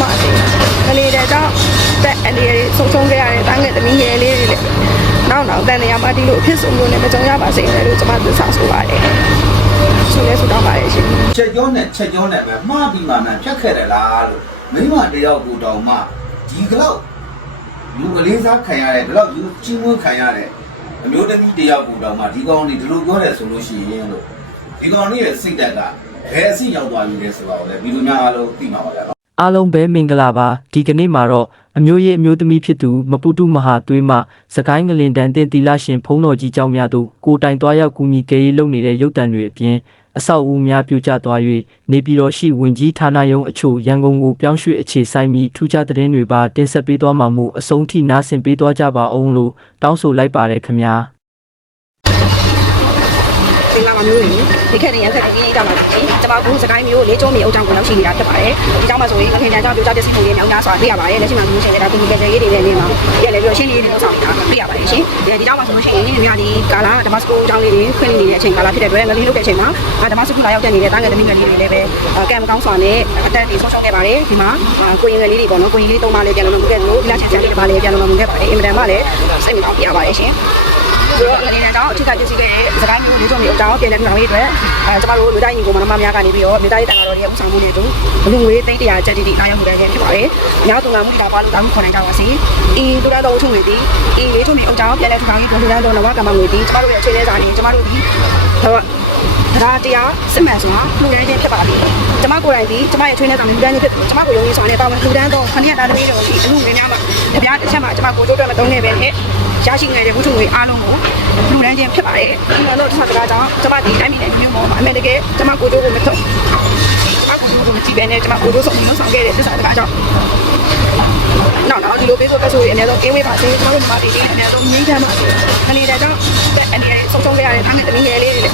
မှာအစီကလေးတဲ့ကြောင့်တက်အနေရဆုံးဆုံးခဲ့ရတဲ့တိုင်းငယ်သမီးငယ်လေးတွေလည်းနောက်နောက်တန်နေရာမှာဒီလိုအဖြစ်ဆိုမျိုးနဲ့မကြုံရပါစေနဲ့လို့ကျွန်မသစ္စာဆိုပါတယ်ဆုလဲဆုတောင်းပါတယ်ရှင်ချက်ကြောနဲ့ချက်ကြောနဲ့ပဲမှားပြီးမှမှဖြတ်ခဲ့တယ်လားလို့မိမတယောက်ကိုတောင်မှဒီကတော့လူကလေးစားခံရတဲ့ဒီလောက်လူချင်းဝန်းခံရတဲ့အမျိုးသမီးတယောက်ကိုတောင်မှဒီကောင်လေးဒီလိုပြောတယ်ဆိုလို့ရှိရင်လို့ဒီကောင်လေးရဲ့စိတ်ဓာတ်ကဘယ်အဆင့်ရောက်သွားပြီလဲဆိုတော့လေဗီဒီယိုများအားလုံးသိမှာပါဗျာနော် အားလုံးပဲမင်္ဂလာပါဒီကနေ့မှာတော့အမျိုးရေးအမျိုးသမီးဖြစ်သူမပုတုမဟာသွေးမစကိုင်းငလင်တန်တင်တီလာရှင်ဖုံးတော်ကြီးเจ้าများတို့ကိုတိုင်သွားရောက်ကူညီကြရေးလုပ်နေတဲ့ရုပ်တံတွေအပြင်အဆောက်အဦများပြိုကျသွား၍နေပြည်တော်ရှိဝင်ကြီးဌာနရုံးအချို့ရန်ကုန်ကိုပြောင်းရွှေ့အခြေဆိုင်ပြီးထူးခြားသတင်းတွေပါတင်ဆက်ပေးသွားမှာမို့အဆုံးထိနားဆင်ပေးသွားကြပါအောင်လို့တောင်းဆိုလိုက်ပါတယ်ခင်ဗျာ မင်္ဂလာပါမျိုးတွေ ဒီခက်တဲ့ရန်ခက်တဲ့ကြီးကြပါရှင်ကျွန်မကစကိုင်းမျိုးလေးကျုံးမြေအုပ်ချောင်းကိုရောက်ရှိနေတာဖြစ်ပါတယ်ဒီကြောင့်မှဆိုရင်ငခင်တန်ကြောင့်ပြိုကျပစ္စည်းမှုတွေများများစွာတွေ့ရပါတယ်လက်ရှိမှာမျိုးရှင်တဲ့ဒါကုညီကလေးတွေလည်းနေမှာပြလည်းပြီးတော့ရှင်းလေးတွေလောက်ဆောင်နေတာတွေ့ရပါတယ်ရှင်ဒီကြောင့်မှဆိုလို့ရှိရင်ဒီများဒီကာလာဓမ္မစကူအကြောင်းလေးတွေဖွင့်နေတဲ့အချိန်ကာလာဖြစ်တဲ့အတွက်ငလေးလုပ်တဲ့အချိန်မှာဓမ္မစကူလာရောက်တဲ့နေတဲ့တားငယ်သမီးငယ်လေးတွေလည်းပဲကံမကောင်းစွာနဲ့အတန်းတွေဆုံးရှုံးခဲ့ပါတယ်ဒီမှာကိုရင်ငယ်လေးတွေပေါ့နော်ကိုရင်လေးသုံးပါလေးပြန်လို့မခဲ့လို့ဒီလားချန်ချန်လေးပါလေးပြန်လို့မခဲ့ပါတယ်အင်မတန်မှလည်းစိတ်မကောင်းပြရပါတယ်ရှင် ဆိုတော့အနေနဲ့တော့အထူးကပြည့်စုံခဲ့တဲ့စကိုင်းမျိုးလေးစုံမျိုးအကြောင်းပြန်လည်ပြောင်းရေးအတွက်အဲကျမတို့လူတိုင်းညီကိုမနမများကနေပြီးတော့မြေသားရေးတန်ဃာတော်တွေရဲ့ဥဆောင်မှုတွေတို့ဘလူငွေသိန်း100ကျပ်တိတိအားရောက်မှုတွေဖြစ်ပါတယ်။များသူငါမှုတာပါလို့တောင်းခေါ်နိုင်ကြပါစေ။အင်းဒူရတော်ထုံငွေဒီအင်းလေးထုံမျိုးအကြောင်းပြန်လည်ထူထောင်ရေးဒလူရန်တော်နဝကမ္မငွေဒီကျမတို့ရဲ့အခြေအနေစာနေကျမတို့ဒီတော့တရားတရားစစ်မှန်စွာလူရန်ချင်းဖြစ်ပါလိမ့်။ကျမကိုယ်တိုင်ဒီကျမရဲ့ချွေးနေဆောင်လူတန်းချင်းဖြစ်ကျမကိုယုံကြည်စွာနဲ့တာဝန်လူတန်းသောခဏရတာသမီးတော်ဒီအမှုငွေများမှာတပြားတစ်ချက်မှာကျမကိုကြိုးတော့မတုံးနေပဲနဲ့ ရရှိငယ်တဲ့ဝတ္ထုငွေအားလုံးကိုလူတန်းချင်းဖြစ်ပါတယ်။ဒီလိုတော့တစ်ခါတခါကြောင့်ကျမဒီတိုင်းပြည်နဲ့မျိုးပေါ်မှာအမေတကယ်ကျမကိုကြိုးကိုမတုံးကျမကိုကြိုးကိုမကြည့်ပဲနဲ့ကျမကိုကြိုးဆောင်လို့ဆောင်ခဲ့တဲ့တစ်ခါတခါကြောင့်နောက်တော့ဒီလိုပေးဆိုကဆိုရင်အများဆုံးအင်းဝေးပါစေကျမတို့ညီမတွေအများဆုံးငြိမ်းချမ်းပါစေခဏတဲ့ကြောင့်အနေနဲ့ဆုံးဆုံးခဲ့ရတဲ့အားနဲ့တမီးငယ်လေးတွေ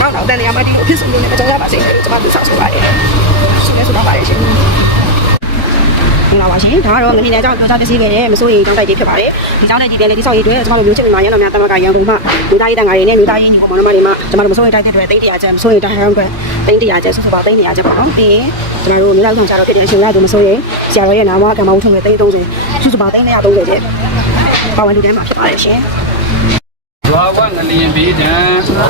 နောက်တော့တန်နေရာမှာဒီလိုအဖြစ်ဆုံးလို့လည်းကြောက်ရပါစေလို့ကျမတို့ဆောက်ဆိုပါတယ်ရှင်လည်းဆိုတော့ပါတယ်ရှင်မ င်္ဂလာပါရှင်ဒါကတော့ငနေနဲ့ကြောင့်ပြောကြပစ္စည်းခဲ့တဲ့မစိုးရိမ်ကြောင်းတိုက်ကြီးဖြစ်ပါတယ်ဒီကြောင်းတိုက်ကြီးပြန်လေဒီဆောက်ရေးအတွက်ကျွန်တော်တို့မျိုးချစ်မြန်မာရန်တော်များတမကရန်ကုန်မှလူသားရေးတန်ဃာတွေနဲ့လူသားရေးညီကိုမောင်နှမတွေမှကျွန်တော်တို့မစိုးရိမ်တိုက်တဲ့အတွက်တိတ်တရာကျန်မစိုးရိမ်တိုက်ဟန်အတွက်တိတ်တရာကျန်စုစုပေါင်းတိတ်တရာကျန်ပေါ့နော်ပြီးရင်ကျွန်တော်တို့မြေလောက်ဆောင်ကြတော့ဖြစ်တဲ့အချိန်ရတို့မစိုးရိမ်ဆရာတော်ရဲ့နာမကမ္မဝုထုံနဲ့တိတ်30စုစုပေါင်းတိတ်130ကျပါဝင်လူတန်းမှာဖြစ်ပါတယ်ရှင်ဝါဝနလျင်ဘေးတံ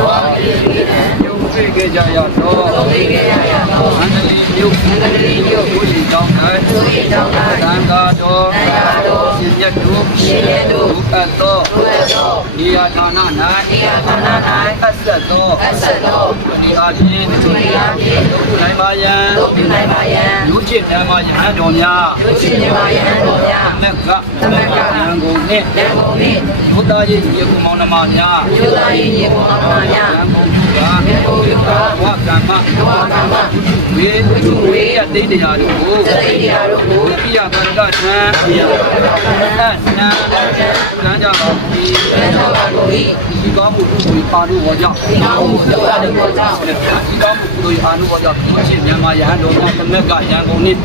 ဝါဝနလျင်ဘေးတံယုံသိကြကြရသောယုံသိကြရ သောအန္တလီယုတ်အန္တလီယုတ်ဘုရားကြောင့်၌ဘုရားကြောင့်၌သံဃာတော်သံဃာတော်ရှင်မြတ်တို့ရှင်မြတ်တို့ဘုအပ်သောဘုအပ်သောဒီဟာဌာန၌ဒီဟာဌာန၌အဆက်သောအဆက်သောဒီအားဖြင့်ဒီအားဖြင့်ဒုက္ခနိုင်ပါယံဒုက္ခနိုင်ပါယံလူจิตဓမ္မယဟန်တော်များလူจิตဓမ္မယဟန်တော်များမက်ကမက်ကရန်ကုန်နှင့်ရန်ကုန်နှင့်ဘုရားရဲ့ဒီကုမောင်နှမများဘုရားရဲ့ဒီကုမောင်နှမများ ရန်ကုန်ကရန်ကုန်ကဝကမ္မ ဝကမ္မဝေသူဝေယတိတရားတို့ကိုတိတရားတို့ကိုပြယဗန္ဒသံပြယဗန္ဒသံနန္နလမ်းကြပါဘူးလမ်းကြပါဘူးဒီကောင်းမှုကိုပါလို့ဟောကြောင့်ဒီကောင်းမှုကိုပါလို့ဟောကြောင့်ဒီကောင်းမှုကိုပါလို့ဟောကြောင့်ဘုရားမြန်မာယဟန်တော်မှာသမက်ကရန်ကုန်နှင့်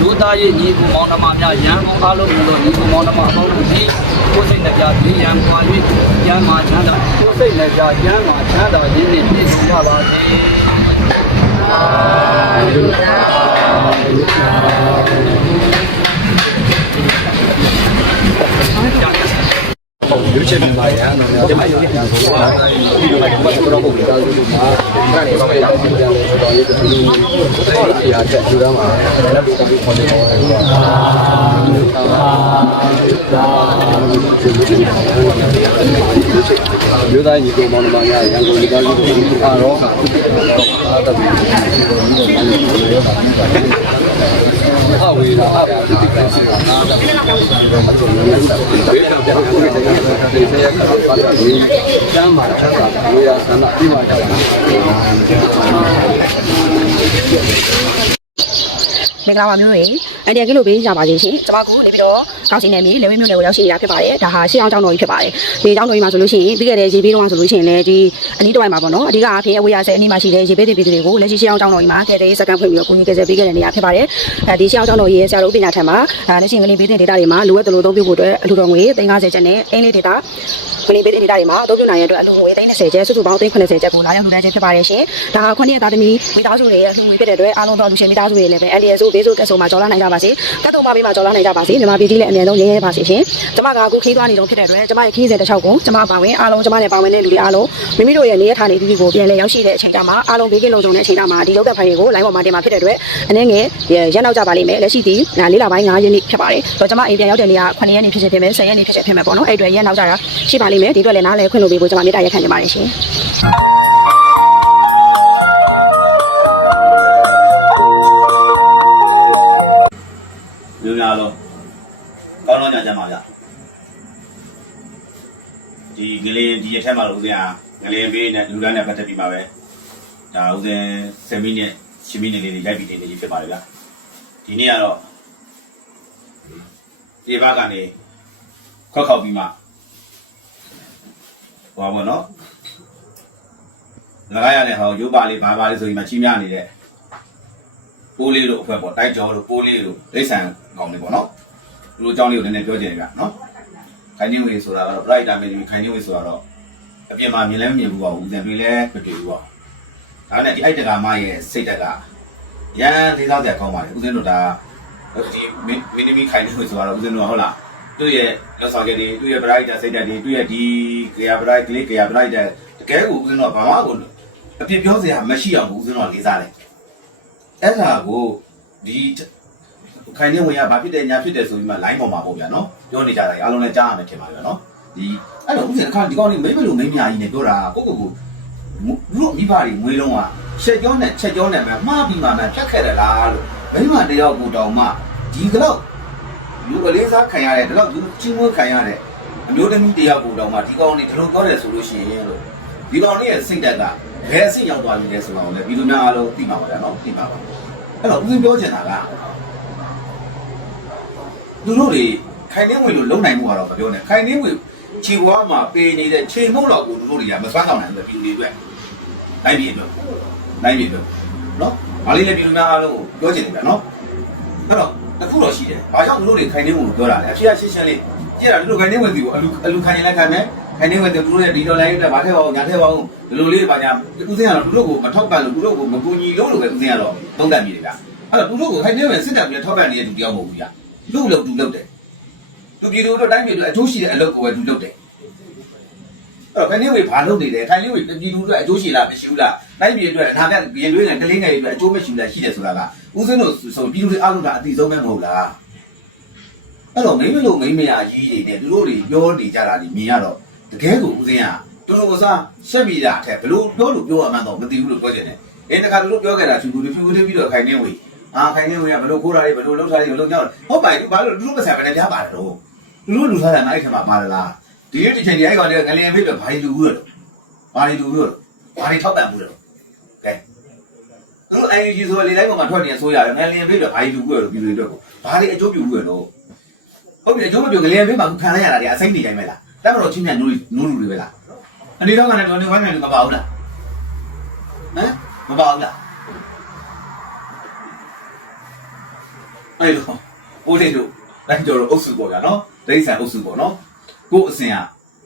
လူသားရဲ့ညီကူမောင်နှမများရန်ကုန်အားလုံးတို့ညီကူမောင်နှမအပေါင်းတို့ဒီကိုယ်စိတ်နှပြဒီရန်ပွား၍ရန်မှာချမ်းသာကိုယ်စိတ်နှပြရန်မှာချမ်းသာခြင်းနှင့်ပြည့်စုံကြပါစေ ยุทธา ရွေးချယ်မြန်မာရဟန်းတော်များဒီမှာရုပ်ရည်ကိုဒီလိုမျိုးကတော့ဘုရားစုမှာဒါနဲ့ဆောင်ရအောင်ပြောင်းလဲတော်ရေးတူတူဒီဟာတက်ယူရမှာလည်းဒီလိုခေါ်နေတော့မြို့သားညီကောင်မောင်နှမများရန်ကုန်မြို့သားစုကိုအားတော့အားတပြီ အဝေးလာအပါတိကစီနာတာဒီတော့ပြန်ကိုယ်တိုင်ကဒီဆရာကတော့ပါတယ်ကျမ်းမှာချမ်းသာဝေယဆန္ဒပြီးမှကြပါမ င်္ဂလာပါမျိုးတွေအန်ဒီကလို့ပေးကြပါစေရှင်ကျွန်မကိုနေပြီးတော့ကောင်းစီနယ်မြေလေဝင်းမြို့နယ်ကိုရောက်ရှိနေတာဖြစ်ပါတယ်ဒါဟာရှေ့အောင်ကျောင်းတော်ကြီးဖြစ်ပါတယ်ဒီကျောင်းတော်ကြီးမှာဆိုလို့ရှိရင်ပြီးခဲ့တဲ့ရေပေးတော့ဆိုလို့ရှိရင်လည်းဒီအနီးတစ်ဝိုက်မှာပေါ့နော်အဓိကအဖြစ်အဝေးရဆဲအနီးမှာရှိတဲ့ရေပေးတွေပြည်တွေကိုလက်ရှိရှေ့အောင်ကျောင်းတော်ကြီးမှာကဲတဲ့စကန်ဖွင့်ပြီးတော့ကိုကြီးကဲဆဲပေးခဲ့တဲ့နေရာဖြစ်ပါတယ်အဲဒီရှေ့အောင်ကျောင်းတော်ကြီးရဲ့ဆရာတော်ပညာထံမှာဒါလက်ရှိငလင်းပေးတဲ့ဒေတာတွေမှာလိုအပ်တယ်လို့အသုံးပြုဖို့အတွက်အလူတော်ငွေ350ကျပ်နဲ့အင်းလေးဒေတာမလီပေးတဲ့ဒေတာတွေမှာအသုံးပြုနိုင်ရတဲ့အတွက်အလူငွေ30ကျပ်စုစုပေါင်း30ကျပ်ကိုလာရောက်လူတန်းခြင်းဖြစ်ပါတယ်ရှင်ဒါကခုနှစ်သားသမီးမိသားစုတွေရဲ့အလူငွေဖြစ်တဲ့အတွက်အားလုံးသောလူရှင်မိသားစုတွေလည်းပဲ LDS ဆိုဘေးဆိုကက်ဆိုမှာကြော်လာနိုင်ကြပါစေကတ်တုံမပေးမှာကြော်လာနိုင်ကြပါစေမြန်မာပြည်ကြီးလည်းအမြဲဆုံးရဲရဲပါစေရှင်ကျမကအခုခီးသွားနေတော့ဖြစ်တဲ့အတွက်ကျမရဲ့ခီးစဉ်တစ်ချောက်ကိုကျမပါဝင်အားလုံးကျမနဲ့ပါဝင်တဲ့လူတွေအားလုံးမိမိတို့ရဲ့နေရထားနေပြီးကိုပြန်လဲရောက်ရှိတဲ့အချိန်ကမှအားလုံးဘေးကင်းလုံခြုံတဲ့အချိန်ကမှဒီလောက်တဲ့ဖိုင်တွေကို line ပေါ်မှာတင်မှာဖြစ်တဲ့အတွက်အနေငယ်ရက်နောက်ကြပါလိမ့်မယ်လက်ရှိဒီလေးလပိုင်း9ရက်နေ့ဖြစ်ပါတယ်တော့ကျမအိမ်ပြန်ရောက်တဲ့နေ့က9ရက်နေ့ဖြစ်ဖြစ်ဖြစ်မယ်10ရက်နေ့ဖြစ်ဖြစ်ဖြစ်မယ်ပေါ့နော်အဲ့အတွက်ရက်နောက်ကြတာရှိပါလိမ့်မယ်ဒီအတွက်လည်းနားလဲခွင့်လို့ပေးဖို့ကျမမေတ္တာရက်ခံနေပါတယ်ရှင် ကောင်းတော့ညာကြမှာဗျဒီကလေးဒီရက်ထက်မှာလို့ဦးဇင်းကငလင်ပေးနဲ့လူလန်းနဲ့ပတ်သက်ပြီးပါပဲဒါဦးဇင်း7မိနစ်10မိနစ်လေးတွေရိုက်ပြီးနေနေဖြစ်ပါတယ်ဗျဒီနေ့ကတော့ဒီဘက်ကနေခွက်ခောက်ပြီးမှဟောပါတော့ငါရတဲ့ဟောရုပ်ပါလေးဘာပါလေးဆိုပြီးမှချီးမြနေတဲ့ပိုးလေးတို့အဖွဲ့ပေါ့တိုက်ကျော်တို့ပိုးလေးတို့ဒိဋ္ဌံကောင်းနေပေါ့နော် သူတို့အကြောင်းလေးကိုနည်းနည်းပြောချင်တယ်ဗျနော်ခိုင်နေဝေဆိုတာကတော့ bright diamond ကြီးခိုင်နေဝေဆိုတာတော့အပြင်မှာမြင်လဲမမြင်ဘူးပေါ့ဦးဇင်တွေလည်းမတွေ့ဘူးပေါ့ဒါနဲ့ဒီအိုက်တကာမရဲ့စိတ်တက်ကရန်လေးစားတဲ့ကောင်းပါလေဦးဇင်းတို့ဒါဒီမင်းမီခိုင်နေဝေဆိုတော့ဦးဇင်းတို့ဟုတ်လားသူ့ရဲ့လက်ဆောင်ကလေးသူ့ရဲ့ bright စိတ်တက်တွေသူ့ရဲ့ဒီ gear bright ကလေး gear bright တကယ်ကိုဦးဇင်းတို့ဘာမှကိုအပြစ်ပြောစရာမရှိအောင်ဦးဇင်းတို့လေးစားတယ်အဲ့ဒါကိုဒီ ခိုင်နေဝင်ရဘာဖြစ်တယ်ညာဖြစ်တယ်ဆိုပြီးမှ line ပေါ်မှာပေါ့ဗျာနော်ပြောနေကြတာအားလုံးလည်းကြားရမယ်ထင်ပါဗျာနော်ဒီအဲ့တော့ဥစဉ်တစ်ခါဒီကောင်လေးမိမလို့မိမညာကြီးနဲ့ပြောတာကိုကိုကိုလူတို့မိဘတွေငွေလုံးကချက်ကြောနဲ့ချက်ကြောနဲ့မှမှားပြီးမှမှဖြတ်ခဲ့တယ်လားလို့မိမတယောက်ကိုတောင်မှဒီကတော့လူကလေးစားခံရတဲ့ဒီတော့သူချင်းမွေးခံရတဲ့အမျိုးသမီးတယောက်ကိုတောင်မှဒီကောင်လေးဒီလိုပြောတယ်ဆိုလို့ရှိရင်လို့ဒီကောင်လေးရဲ့စိတ်ဓာတ်ကဘယ်အဆင့်ရောက်သွားပြီလဲဆိုတာကိုလည်းဒီလိုများအားလုံးသိမှာပါဗျာနော်သိမှာပါအဲ့တော့ဦးစင်းပြောချင်တာက သူတို့တွေခိုင်နေဝင်လို့လုံနိုင်မှုကတော့မပြောနဲ့ခိုင်နေဝင်ခြေဘွားမှာပေနေတဲ့ချိန်မုံတော့ကိုသူတို့တွေကမစွမ်းဆောင်နိုင်ဘူးပြည်ပြည်အတွက်နိုင်ပြည်အတွက်နိုင်ပြည်အတွက်နော်မလေးလည်းပြည်လူများအားလုံးကိုပြောချင်တယ်ဗျာနော်အဲ့တော့အခုတော့ရှိတယ်ဘာကြောင့်သူတို့တွေခိုင်နေဝင်ကိုပြောတာလဲအဖြစ်အရှင်းရှင်းလေးကြည့်ရတာသူတို့ခိုင်နေဝင်စီကိုအလူအလူခိုင်နေလိုက်ခိုင်မယ်ခိုင်နေဝင်တဲ့သူတို့ရဲ့ဒီဒေါ်လာရေးအတွက်ဘာထည့်ပါအောင်ညာထည့်ပါအောင်ဒီလိုလေးပါညာဦးစင်းကတော့သူတို့ကိုမထောက်ပံ့လို့သူတို့ကိုမကူညီလို့လို့ပဲဦးစင်းကတော့သုံးသပ်မိတယ်ဗျာအဲ့တော့သူတို့ကိုခိုင်နေဝင်စစ်တပ်ပြီးထောက်ပံ့နေတဲ့သူတယောက်မဟုတ်ဘူးဗျာ လူ့လို့သူလုပ်တယ်သူပြည်သူတို့တိုင်းပြည်တို့အကျိုးရှိတဲ့အလုပ်ကိုပဲသူလုပ်တယ်အဲ့တော့ခိုင်နေဝေဘာလုပ်နေလဲခိုင်နေဝေပြည်သူတို့အကျိုးရှိလားမရှိဘူးလားနိုင်ပြည်အတွက်အနာကရင်သွေးနဲ့ကလေးငယ်တွေအတွက်အကျိုးမရှိဘူးလားရှိတယ်ဆိုတာကဦးစင်းတို့ဆိုပြည်သူတွေအားလုံးကအတိဆုံးပဲမဟုတ်လားအဲ့တော့မိမလို့မိမရအကြီးတွေနဲ့သူတို့တွေပြောနေကြတာဒီမြင်ရတော့တကယ်ကိုဦးစင်းကတော်တော်ကစားရှက်ပြီးတာအထက်ဘလို့ပြောလို့ပြောရမှန်းတော့မသိဘူးလို့ပြောချင်တယ်အဲတခါသူတို့ပြောခဲ့တာသူတို့ဖြူဖြူပြီးတော့ခိုင်နေဝေ အာခိုင်နေဝေကဘလို့ခိုးတာတွေဘလို့လှုပ်တာတွေဘလို့ကြောက်ဟုတ်ပါဘူးဘာလို့သူတို့မဆန်ပဲလည်းကြားပါတယ်တော့သူတို့လူစားတာနိုင်ထမှာပါလားဒီနေ့ဒီချိန်ဒီအဲ့ကောင်လေးငလျင်ဖိတ်တော့ဘာလူဘူးတော့ဘာလူဘူးတော့ဘာထောက်ပံ့ဘူးတော့ကဲသူတို့ IUG ဆိုလေလိုက်ပေါ်မှာထွက်နေဆိုရတယ်ငလျင်ဖိတ်တော့ဘာလူဘူးတော့ပြည်သူတွေတော့ဘာတွေအကျိုးပြုဘူးတော့ဟုတ်ပြီအကျိုးမပြုငလျင်ဖိတ်မှာခံလိုက်ရတာဒီအစိမ့်နေတိုင်းပဲလားတက်မတော်ချင်းမြန်နိုးနိုးလူတွေပဲလားအနေတော့ကနေတော့နေဝိုင်းမြန်မပါဘူးလားဟမ်မပါဘူးလား အဲ့တော့ဘိုးလေးတို့တိုင်းကျော်တော့အုပ်စုပေါ့ဗျာနော်ဒိဋ္ဌံအုပ်စုပေါ့နော်ကို့အစဉ်က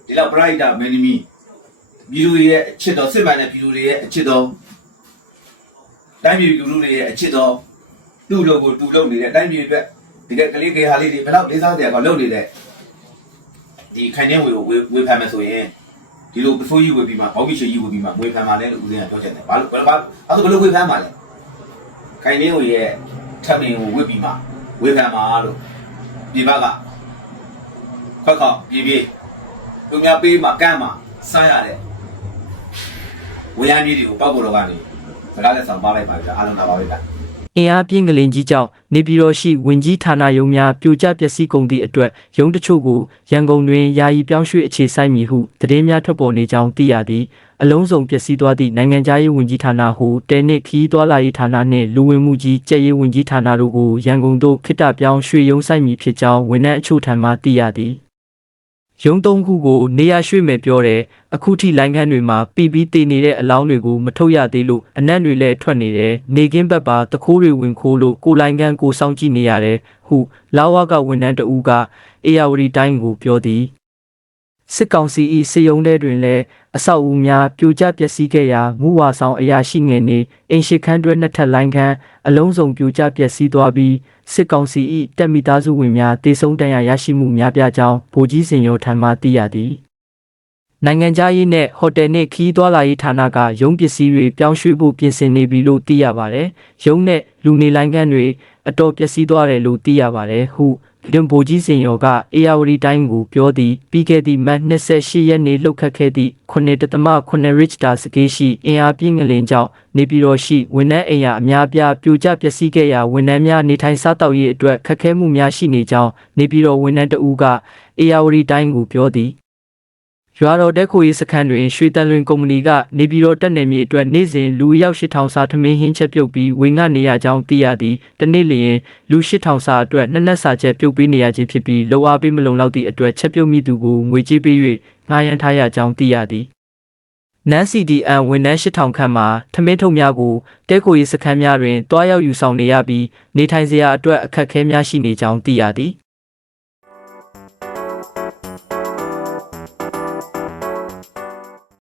ဒီလောက် brighter enemy ပြည်သူတွေရဲ့အချစ်တော်စစ်မှန်တဲ့ပြည်သူတွေရဲ့အချစ်တော်တိုင်းပြည်လူလူတွေရဲ့အချစ်တော်သူ့လိုကိုတူလုပ်နေတဲ့တိုင်းပြည်အတွက်ဒီကကလေးကေဟာလေးတွေဘယ်တော့လေးစားစရာကောလုပ်နေတဲ့ဒီခိုင်နေဝေကိုဝေဝေဖန်မယ်ဆိုရင်ဒီလိုပစိုးကြီးဝေပြီးမှဘောက်ဘီချေကြီးဝေပြီးမှဝေဖန်ပါလဲလို့ဦးဇင်းကပြောချင်တယ်ဘာလို့ဘာဘာအဲ့ဒါဘယ်လိုဝေဖန်ပါလဲခိုင်နေဝေရဲ့ထပ်မင်းကိုဝေပြီးမှ ဝေဖန်ပါလို့ဒီဘက်ကခွက်ခေါက်ပြေးပြေးသူများပေးမှကမ်းမှစားရတဲ့ဝေယံကြီးတွေကိုပောက်ပေါ်တော့ကနေစကားလက်ဆောင်ပါလိုက်ပါဗျာအားလုံးလာပါပဲဗျာအင်အားပြင်းကလေးကြီးကြောင့်နေပြည်တော်ရှိဝင်ကြီးဌာနရုံးများပြိုကျပျက်စီးကုန်သည့်အတွက်ရုံးတချို့ကိုရန်ကုန်တွင်ယာယီပြောင်းရွှေ့အခြေစိုက်မည်ဟုသတင်းများထွက်ပေါ်နေကြောင်းသိရသည် အလုံးစုံပျက်စီးသွားသည့်နိုင်ငံခြားရေးဝန်ကြီးဌာနဟုတဲနစ်ခီးသွားလာရေးဌာနနှင့်လူဝင်မှုကြီးကြက်ရေးဝန်ကြီးဌာနတို့ကိုရန်ကုန်သို့ခိတ္တပြောင်းရွှေ့ရုံးဆိုင်မည်ဖြစ်ကြောင်းဝန်ထမ်းအချို့ထံမှသိရသည်ရုံးသုံးခုကိုနေရာရွှေ့မယ်ပြောတယ်အခုထိလိုင်းခန်းတွေမှာပြီးပြီးတည်နေတဲ့အလောင်းတွေကိုမထုတ်ရသေးလို့အနက်တွေလည်းထွက်နေတယ်နေကင်းဘက်ပါတခိုးတွေဝင်ခိုးလို့ကိုလိုင်းခန်းကိုစောင့်ကြည့်နေရတယ်ဟုလာဝကဝန်ထမ်းတဦးကအေယာဝတီတိုင်းကိုပြောသည် စစ်ကောင်စီ၏စေယုံတဲ့တွင်လည်းအဆောက်အဦများပြိုကျပျက်စီးခဲ့ရာမူဝါဆောင်အရာရှိငယ်နေအင်ရှိခန်းတွဲနှစ်ထပ်လိုင်းခန်းအလုံးစုံပြိုကျပျက်စီးသွားပြီးစစ်ကောင်စီ၏တပ်မိသားစုဝင်များတေဆုံးတန်ရာရရှိမှုများပြားကြောင်းဗိုလ်ကြီးစင်ရောထံမှသိရသည်နိုင်ငံခြားရေးနဲ့ဟိုတယ်နှင့်ခီးသွွာလာရေးဌာနကရုံးပစ္စည်းတွေပြောင်းရွှေ့ဖို့ပြင်ဆင်နေပြီလို့သိရပါတယ်။ရုံးနဲ့လူနေလိုင်းကန်းတွေအတော်ပျက်စီးသွားတယ်လို့သိရပါတယ်ဟု ဒင်ဘိုကြီးစင်ရောကအေယာဝတီတိုင်းကိုပြောသည်ပြီးခဲ့သည့်မတ်28ရက်နေ့လှုပ်ခတ်ခဲ့သည့်9.8 Richter စကေးရှိအင်အားပြင်းငလင်ကြောင့်နေပြည်တော်ရှိဝန်ထမ်းအိမ်ယာအများပြားပြိုကျပျက်စီးခဲ့ရာဝန်ထမ်းများနေထိုင်စားတောက်ရေးအတွက်ခက်ခဲမှုများရှိနေကြောင်းနေပြည်တော်ဝန်ထမ်းတဦးကအေယာဝတီတိုင်းကိုပြောသည် ရွာတော်တက်ခိုရေးစခန်းတွင်ရွှေတန်လွင်ကုမ္ပဏီကနေပြည်တော်တက်နယ်မြေအတွက်နေ့စဉ်လူအယောက်8000စာထမင်းဟင်းချက်ပြုတ်ပြီးဝင်ငှနေရကြောင်းသိရသည်တနေ့လျင်လူ8000စာအတွက်နှစ်နက်စာချက်ပြုတ်ပေးနေရခြင်းဖြစ်ပြီးလောအားပေးမလုံလောက်သည့်အတွက်ချက်ပြုတ်မိသူကိုငွေကြေးပေး၍ငှားရမ်းထားရကြောင်းသိရသည်နန် CDN ဝန်ထမ်း8000ခန့်မှာထမင်းထုံများကိုတဲခိုရေးစခန်းများတွင်တွားရောက်ယူဆောင်နေရပြီးနေထိုင်စရာအတွက်အခက်အခဲများရှိနေကြောင်းသိရသည်